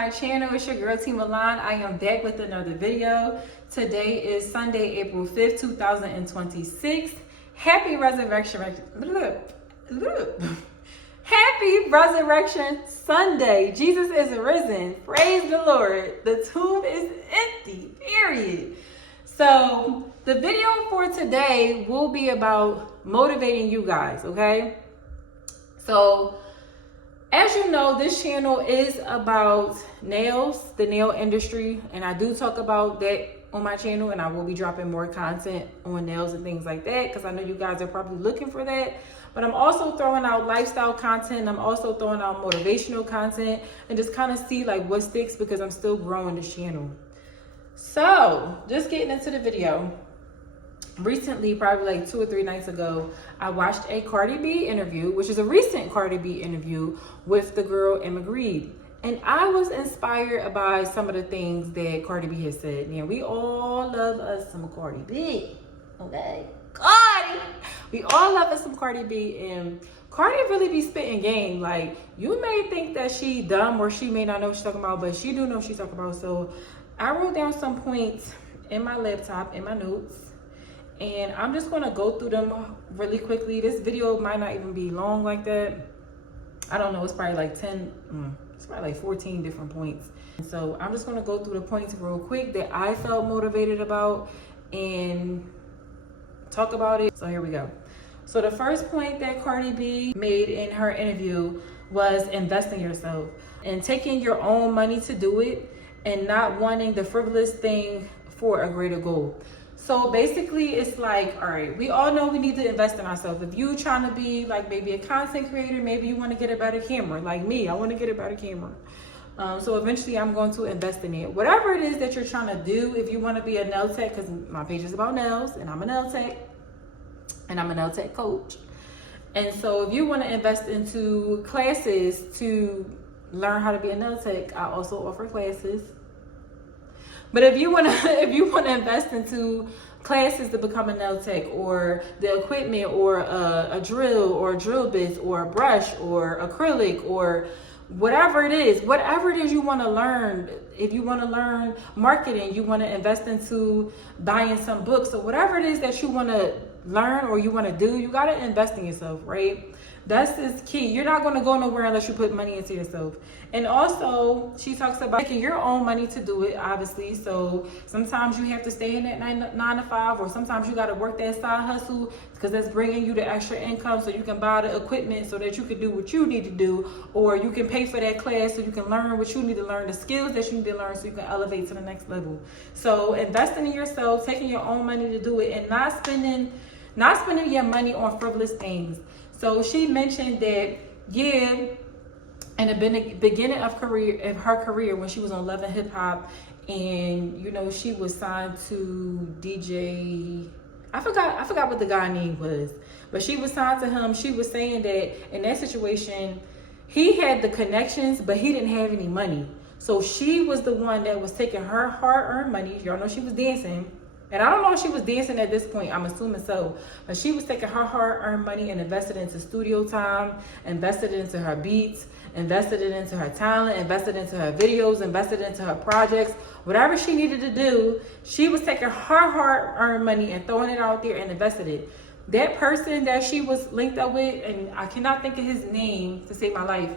my channel. It's your girl T-Milan. I am back with another video. Today is Sunday, April 5th, 2026. Happy Resurrection Happy Resurrection Sunday. Jesus is risen. Praise the Lord. The tomb is empty, period. So the video for today will be about motivating you guys, okay? So as you know, this channel is about nails, the nail industry, and I do talk about that on my channel, and I will be dropping more content on nails and things like that because I know you guys are probably looking for that. But I'm also throwing out lifestyle content. I'm also throwing out motivational content and just kind of see like what sticks because I'm still growing this channel. So just getting into the video. Recently, probably like 2 or 3 nights ago, I watched a Cardi B interview, which is a recent Cardi B interview with the girl Emma Grede. And I was inspired by some of the things that Cardi B has said. Now, we all love us some Cardi B, okay? Cardi! We all love us some Cardi B, and Cardi really be spitting game. Like, you may think that she dumb or she may not know what she's talking about, but she do know what she's talking about. So I wrote down some points in my laptop, in my notes, and I'm just gonna go through them really quickly. This video might not even be long like that. I don't know, it's probably like 14 different points. And so I'm just gonna go through the points real quick that I felt motivated about and talk about it. So here we go. So the first point that Cardi B made in her interview was invest in yourself and taking your own money to do it and not wanting the frivolous thing for a greater goal. So basically it's like, all right, we all know we need to invest in ourselves. If you trying to be like maybe a content creator, maybe you want to get a better camera. Like me, I want to get a better camera. So eventually I'm going to invest in it. Whatever it is that you're trying to do, if you want to be a nail tech, because my page is about nails and I'm a nail tech and I'm a nail tech coach. And so if you want to invest into classes to learn how to be a nail tech, I also offer classes. But if you want to invest into classes to become a nail tech, or the equipment, or a drill, or a drill bit, or a brush, or acrylic, or whatever it is you want to learn. If you want to learn marketing, you want to invest into buying some books, or whatever it is that you want to learn or you want to do, you got to invest in yourself, right? That's is key. You're not going to go nowhere unless you put money into yourself. And also, she talks about making your own money to do it, obviously. So sometimes you have to stay in that 9 to 5, or sometimes you got to work that side hustle because that's bringing you the extra income so you can buy the equipment so that you can do what you need to do, or you can pay for that class so you can learn what you need to learn, the skills that you need to learn so you can elevate to the next level. So investing in yourself, taking your own money to do it, and not spending your money on frivolous things. So she mentioned that, yeah, in the beginning of her career, when she was on Love and Hip Hop, and you know she was signed to DJ, I forgot what the guy name was, but she was signed to him. She was saying that in that situation, he had the connections, but he didn't have any money. So she was the one that was taking her hard-earned money. Y'all know she was dancing. And I don't know if she was dancing at this point, I'm assuming so. But she was taking her hard-earned money and invested into studio time, invested into her beats, invested it into her talent, invested into her videos, invested into her projects. Whatever she needed to do, she was taking her hard-earned money and throwing it out there and invested it. That person that she was linked up with, and I cannot think of his name to save my life,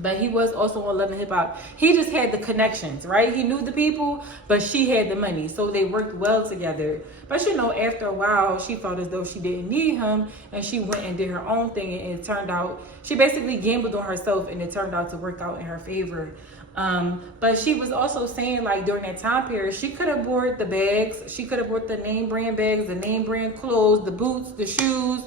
but he was also on Love and Hip Hop. He just had the connections, right? He knew the people, but she had the money. So they worked well together. But you know, after a while, she felt as though she didn't need him, and she went and did her own thing, and it turned out, she basically gambled on herself, and it turned out to work out in her favor. But she was also saying, like, during that time period, she could have bought the bags, she could have bought the name brand bags, the name brand clothes, the boots, the shoes,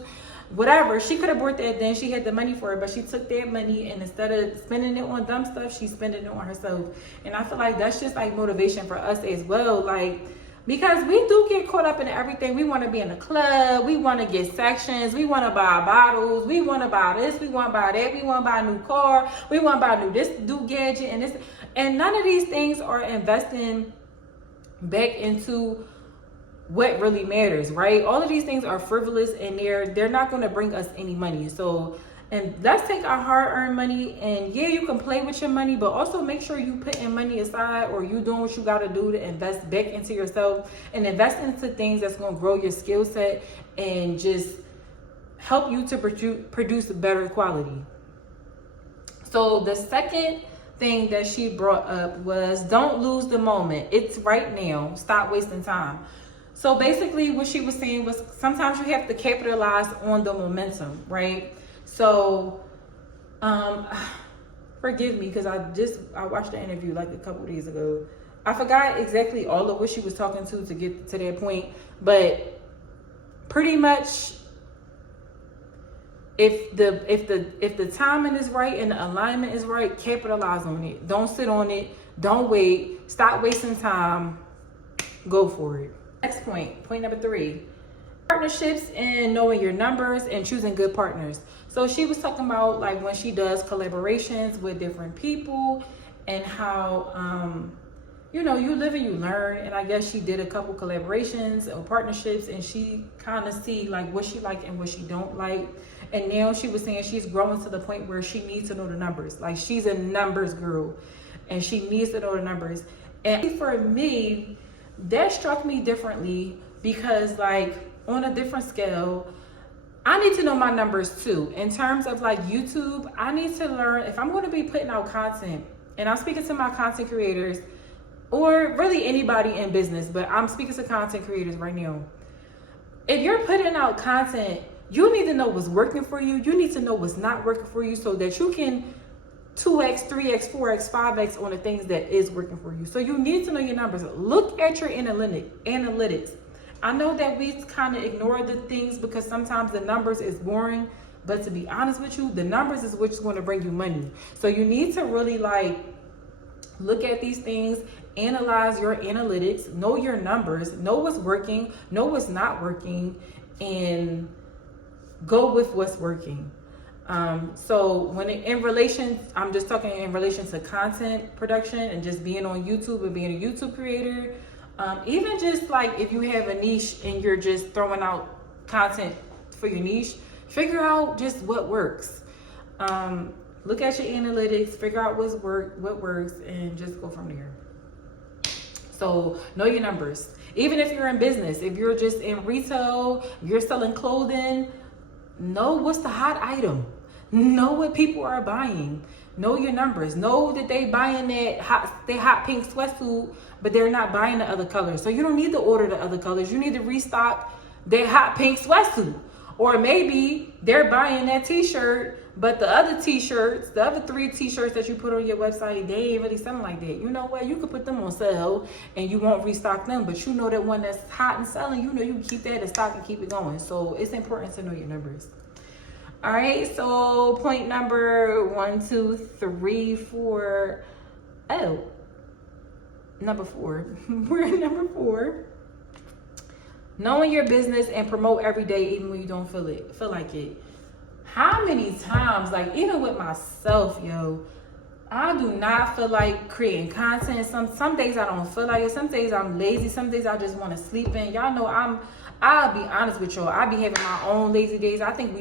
whatever. She could have bought that, then she had the money for it, but she took that money and instead of spending it on dumb stuff, she's spending it on herself. And I feel like that's just like motivation for us as well, like, because we do get caught up in everything. We want to be in a club, we want to get sections, we want to buy bottles, we want to buy this, we want to buy that, we want to buy a new car, we want to buy new gadget and this, and none of these things are investing back into what really matters, right? All of these things are frivolous, and they're not going to bring us any money. So And let's take our hard-earned money, and yeah, you can play with your money, but also make sure you putting money aside, or you doing what you got to do to invest back into yourself and invest into things that's going to grow your skill set and just help you to produce better quality. So the second thing that she brought up was, don't lose the moment. It's right now. Stop wasting time. So basically what she was saying was, sometimes you have to capitalize on the momentum, right? So, forgive me, because I watched the interview like a couple days ago. I forgot exactly all of what she was talking to get to that point, but pretty much, if the timing is right and the alignment is right, capitalize on it. Don't sit on it. Don't wait. Stop wasting time. Go for it. Next point number 3. Partnerships and knowing your numbers and choosing good partners. So she was talking about like when she does collaborations with different people and how you know, you live and you learn. And I guess she did a couple collaborations or partnerships, and she kind of see like what she like and what she don't like. And now she was saying she's growing to the point where she needs to know the numbers. Like, she's a numbers girl and she needs to know the numbers. And for me, that struck me differently, because like on a different scale, I need to know my numbers too. In terms of like YouTube, I need to learn if I'm going to be putting out content, and I'm speaking to my content creators, or really anybody in business, but I'm speaking to content creators right now. If you're putting out content, you need to know what's working for you. You need to know what's not working for you, so that you can 2x, 3x, 4x, 5x on the things that is working for you. So you need to know your numbers. Look at your analytics. I know that we kind of ignore the things because sometimes the numbers is boring, but to be honest with you, the numbers is what's going to bring you money. So you need to really like look at these things, analyze your analytics, know your numbers, know what's working, know what's not working, and go with what's working. So when I'm just talking in relation to content production and just being on YouTube and being a YouTube creator. Even just like if you have a niche and you're just throwing out content for your niche, figure out just what works. Look at your analytics, figure out what works, and just go from there. So know your numbers. Even if you're in business, if you're just in retail, you're selling clothing, know what's the hot item. Know what people are buying. Know your numbers. Know that they buying that hot pink sweatsuit, but they're not buying the other colors. So you don't need to order the other colors. You need to restock their hot pink sweatsuit. Or maybe they're buying that t-shirt, but the other t-shirts, the other 3 t-shirts that you put on your website, they ain't really selling like that. You know what? You could put them on sale and you won't restock them, but you know that one that's hot and selling, you know you can keep that in stock and keep it going. So it's important to know your numbers. All right, so point number 1, 2, 3, 4. Oh, number 4. We're at number 4. Knowing your business and promote every day, even when you don't feel like it. How many times, like even with myself, yo, I do not feel like creating content. Some days I don't feel like it. Some days I'm lazy. Some days I just want to sleep in. Y'all know I'll be honest with y'all. I be having my own lazy days. I think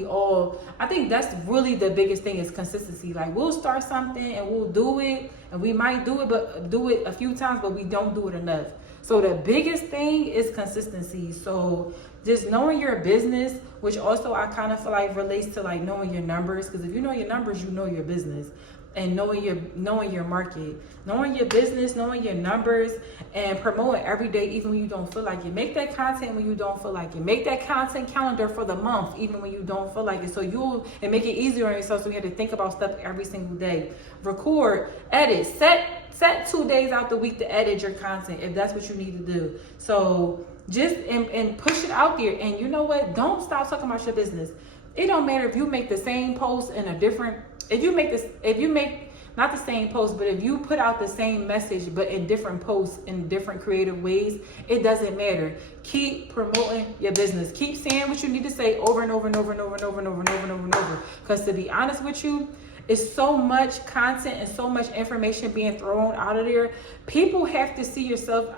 that's really the biggest thing is consistency. Like we'll start something and we'll do it, and we might do it a few times, but we don't do it enough. So the biggest thing is consistency. So just knowing your business, which also I kind of feel like relates to like knowing your numbers, because if you know your numbers, you know your business. And knowing your market, knowing your business, knowing your numbers, and promoting every day, even when you don't feel like it. Make that content when you don't feel like it. Make that content calendar for the month, even when you don't feel like it. So and make it easier on yourself, so you have to think about stuff every single day. Record, edit, set 2 days out the week to edit your content if that's what you need to do. So just and push it out there. And you know what? Don't stop talking about your business. It don't matter if you make the same post in a different. If you make not the same post, but if you put out the same message, but in different posts, in different creative ways, it doesn't matter. Keep promoting your business. Keep saying what you need to say over and over and over and over and over and over and over and over and over. Because to be honest with you, it's so much content and so much information being thrown out of there. People have to see yourself.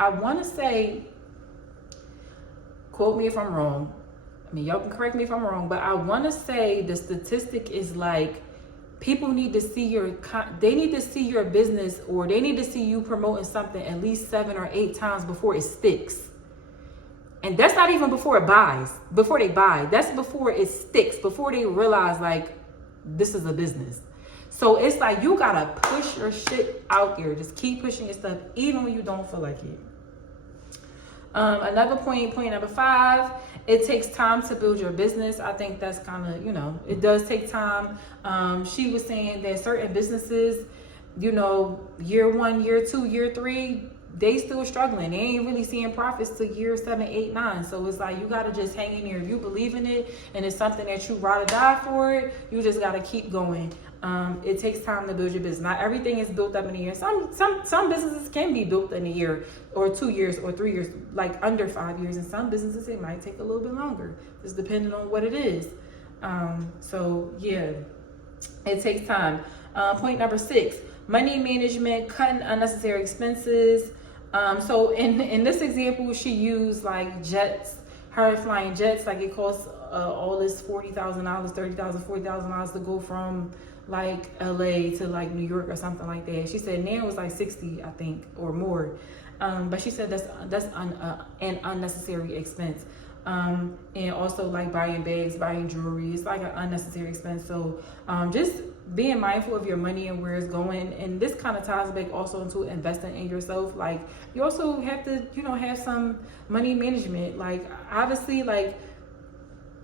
I want to say, quote me if I'm wrong, I mean, y'all can correct me if I'm wrong, but I want to say the statistic is like people need to see they need to see your business, or they need to see you promoting something at least 7 or 8 times before it sticks. And that's not even before they buy. That's before it sticks, before they realize like this is a business. So it's like you gotta push your shit out there. Just keep pushing your stuff even when you don't feel like it. Another point number 5, it takes time to build your business. I think that's kind of, it does take time. She was saying that certain businesses, year 1, year 2, year 3, they still struggling. They ain't really seeing profits till year 7, 8, 9. So it's like you gotta just hang in there. If you believe in it and it's something that you ride or die for it, you just gotta keep going. It takes time to build your business. Not everything is built up in a year. Some businesses can be built in a year or 2 years or 3 years, like under 5 years. And some businesses, it might take a little bit longer, just depending on what it is. So yeah, it takes time. Point number 6, money management, cutting unnecessary expenses. So in this example, she used like jets, her flying jets, like it costs all this $40,000, $30,000, $40,000 to go from like LA to like New York or something like that. She said now it was like 60, I think, or more. But she said that's an unnecessary expense. And also like buying bags, buying jewelry, it's like an unnecessary expense. So just being mindful of your money and where it's going. And this kind of ties back also into investing in yourself. Like you also have to, have some money management. Like obviously, like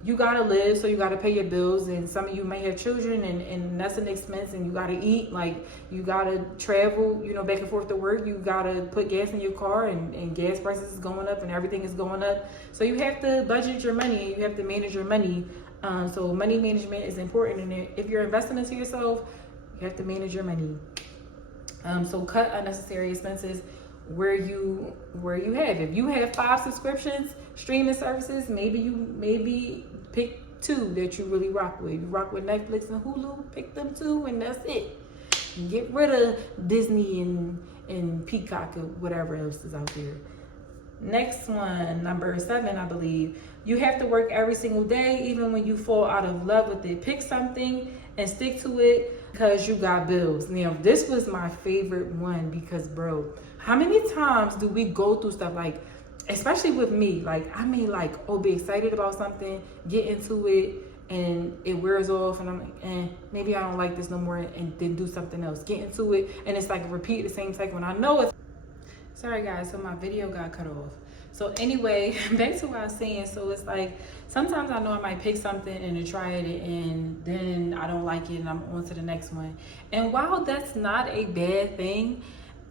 you gotta live, so you gotta pay your bills, and some of you may have children, and that's an expense, and you gotta eat, like you gotta travel, back and forth to work, you gotta put gas in your car, and gas prices is going up and everything is going up. So you have to budget your money, and you have to manage your money. So money management is important, and if you're investing into yourself, you have to manage your money. So cut unnecessary expenses where you have. If you have 5 subscriptions, streaming services, maybe pick 2 that you really rock with. You rock with Netflix and Hulu, pick them 2, and that's it. Get rid of Disney and Peacock or whatever else is out there. Next one, number 7, I believe. You have to work every single day, even when you fall out of love with it. Pick something and stick to it because you got bills. Now, this was my favorite one because, bro, how many times do we go through stuff like, especially with me, like I may like, be excited about something, get into it, and it wears off, and I'm like, maybe I don't like this no more, and then do something else, get into it, and it's like repeat the same cycle. When I know it's, sorry guys, so my video got cut off. So anyway, back to what I was saying. So it's like, sometimes I know I might pick something and to try it, and then I don't like it, and I'm on to the next one. And while that's not a bad thing,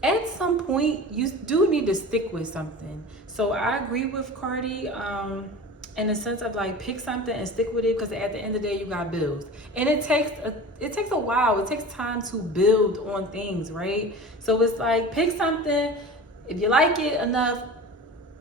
at some point, you do need to stick with something. So I agree with Cardi in the sense of like pick something and stick with it, because at the end of the day, you got bills. And it takes a while. It takes time to build on things, right? So it's like pick something. If you like it enough,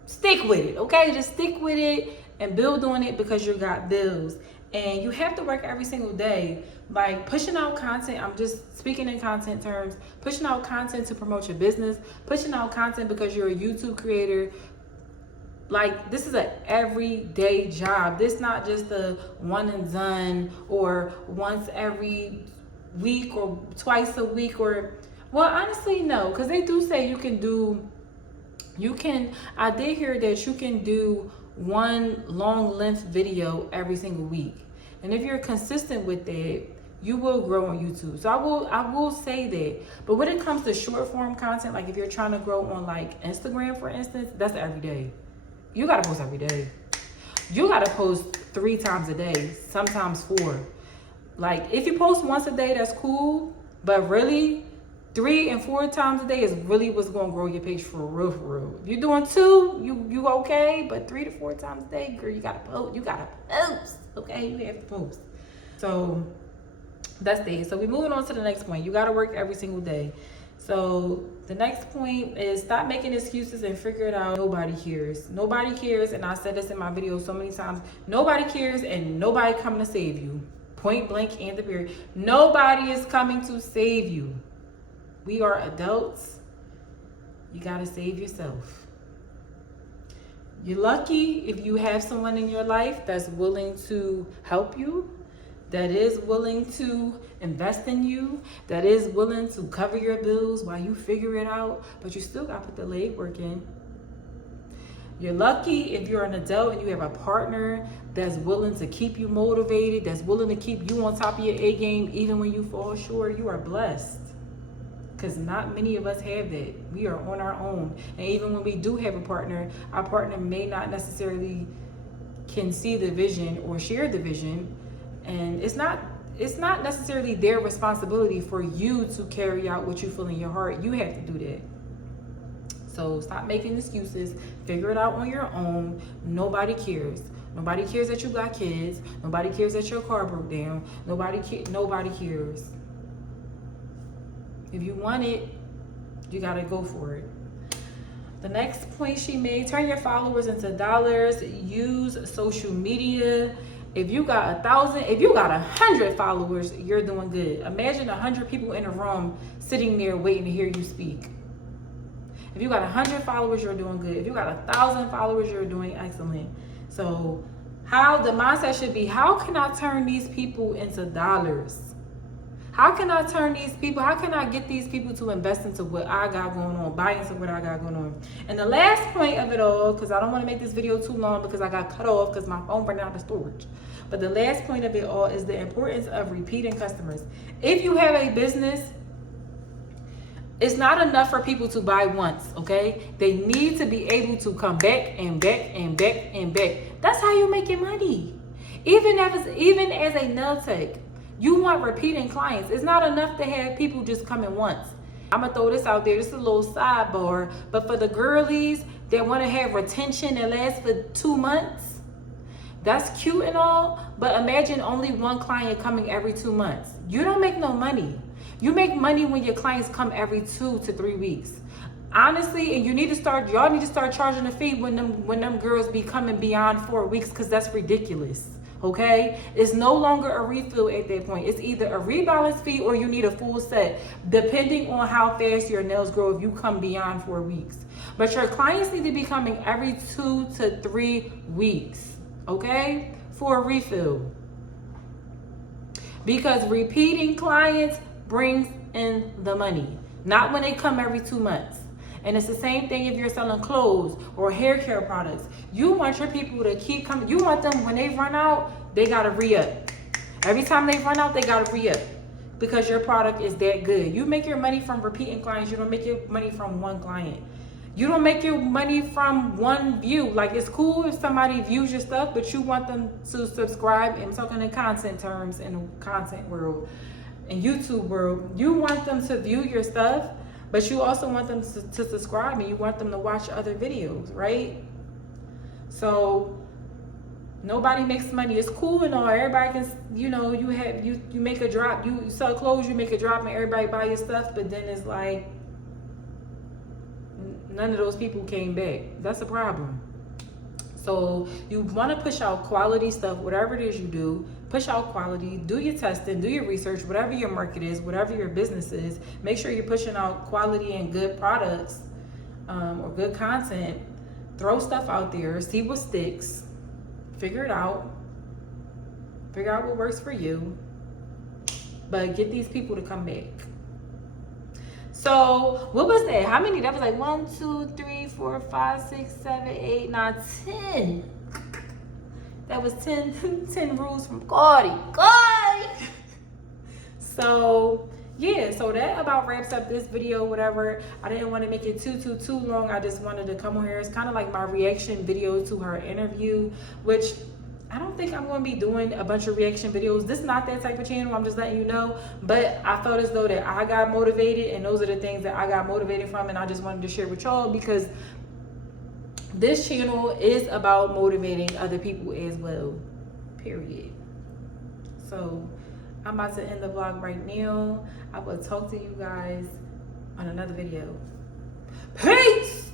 stick with it, okay? Just stick with it and build on it because you got bills. And you have to work every single day. Like pushing out content, I'm just speaking in content terms, pushing out content to promote your business, pushing out content because you're a YouTube creator. Like this is an everyday job. This not just a one and done or once every week or twice a week, or well, honestly, no, because they do say I did hear that you can do one long length video every single week. And if you're consistent with that, you will grow on YouTube. So I will say that. But when it comes to short form content, like if you're trying to grow on like Instagram, for instance, that's every day. You gotta post every day. You gotta post 3 times a day, sometimes 4. Like if you post once a day, that's cool. But really, 3 and 4 times a day is really what's gonna grow your page for real, for real. If you're doing 2, you okay, but 3 to 4 times a day, girl, you gotta post. You gotta post, okay? You have to post. So that's it. So we're moving on to the next point. You gotta work every single day. So the next point is stop making excuses and figure it out. Nobody cares. Nobody cares, and I said this in my video so many times. Nobody cares, and nobody coming to save you. Point blank and the period. Nobody is coming to save you. We are adults. You gotta save yourself. You're lucky if you have someone in your life that's willing to help you, that is willing to invest in you, that is willing to cover your bills while you figure it out, but you still got to put the legwork in. You're lucky if you're an adult and you have a partner that's willing to keep you motivated, that's willing to keep you on top of your A game even when you fall short. You are blessed. Because not many of us have that. We are on our own. And even when we do have a partner, our partner may not necessarily can see the vision or share the vision. And it's not necessarily their responsibility for you to carry out what you feel in your heart. You have to do that. So stop making excuses. Figure it out on your own. Nobody cares. Nobody cares that you got kids. Nobody cares that your car broke down. Nobody cares. If you want it, you gotta go for it. The next point she made, turn your followers into dollars. Use social media. If you got 100 followers, you're doing good. Imagine 100 people in a room sitting there waiting to hear you speak. If you got 100 followers, you're doing good. If you got 1,000 followers, you're doing excellent. So how the mindset should be, how can I turn these people into dollars? How can I get these people to invest into what I got going on, buy into what I got going on? And the last point of it all, because I don't want to make this video too long because I got cut off because my phone ran out of storage. But the last point of it all is the importance of repeating customers. If you have a business, it's not enough for people to buy once, okay? They need to be able to come back and back and back and back. That's how you make your money. Even as a NAILTECH, you want repeating clients. It's not enough to have people just coming once. I'm gonna throw this out there. This is a little sidebar, but for the girlies that want to have retention that lasts for 2 months, that's cute and all, but imagine only one client coming every 2 months. You don't make no money. You make money when your clients come every 2 to 3 weeks. Honestly, and y'all need to start charging a fee when them girls be coming beyond 4 weeks, because that's ridiculous. Okay, it's no longer a refill at that point. It's either a rebalance fee or you need a full set, depending on how fast your nails grow if you come beyond 4 weeks. But your clients need to be coming every 2 to 3 weeks, okay, for a refill. Because repeating clients brings in the money, not when they come every 2 months. And it's the same thing if you're selling clothes or hair care products. You want your people to keep coming. You want them, when they run out, they gotta re-up. Every time they run out, they gotta re-up, because your product is that good. You make your money from repeating clients. You don't make your money from one client. You don't make your money from one view. Like, it's cool if somebody views your stuff, but you want them to subscribe. And I'm talking in content terms, in the content world, in YouTube world. You want them to view your stuff, but you also want them to subscribe, and you want them to watch other videos, right? So nobody makes money. It's cool and all. Everybody can, you make a drop. You sell clothes, you make a drop, and everybody buy your stuff. But then it's like none of those people came back. That's a problem. So you want to push out quality stuff, whatever it is you do. Push out quality, do your testing, do your research, whatever your market is, whatever your business is. Make sure you're pushing out quality and good products or good content. Throw stuff out there, see what sticks, figure it out. Figure out what works for you. But get these people to come back. So what was that? How many? That was like 1, 2, 3, 4, 5, 6, 7, 8, 9, 10. That was 10 rules from Cardi. So yeah, so that about wraps up this video, whatever. I didn't want to make it too long. I just wanted to come on here. It's kind of like my reaction video to her interview, which I don't think I'm going to be doing a bunch of reaction videos. This is not that type of channel. I'm just letting you know. But I felt as though that I got motivated, and those are the things that I got motivated from, and I just wanted to share with y'all, because this channel is about motivating other people as well, period. So I'm about to end the vlog right now. I will talk to you guys on another video. Peace!